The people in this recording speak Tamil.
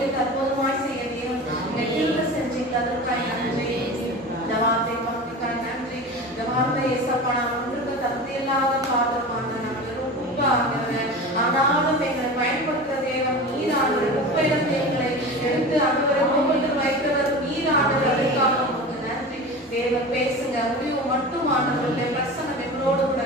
ஊழியத்தை அற்புதமாய் செய்ய தேவன் கிருபை செஞ்சீங்க. அதற்காக நன்றி. இந்த வார்த்தை பங்குக்காக நன்றி. இந்த வார்த்தை ஏசப்பா நான் ஒன்றுக்கு தகுதி இல்லாத பாத்திரமான நாங்கள் குப்பாகிறேன். ஆனாலும் எங்களை பயன்படுத்த தேவன் நீராடு குப்பையிலிருந்து எங்களை எடுத்து அன்றுவரை கோபத்தில் வைக்கிறவர் நீராடு. அதற்காக உங்களுக்கு நன்றி. தேவன் பேசுங்க. முடிவு மட்டும் ஆனவர்களுடைய பிரசனம் எங்களோடு கூட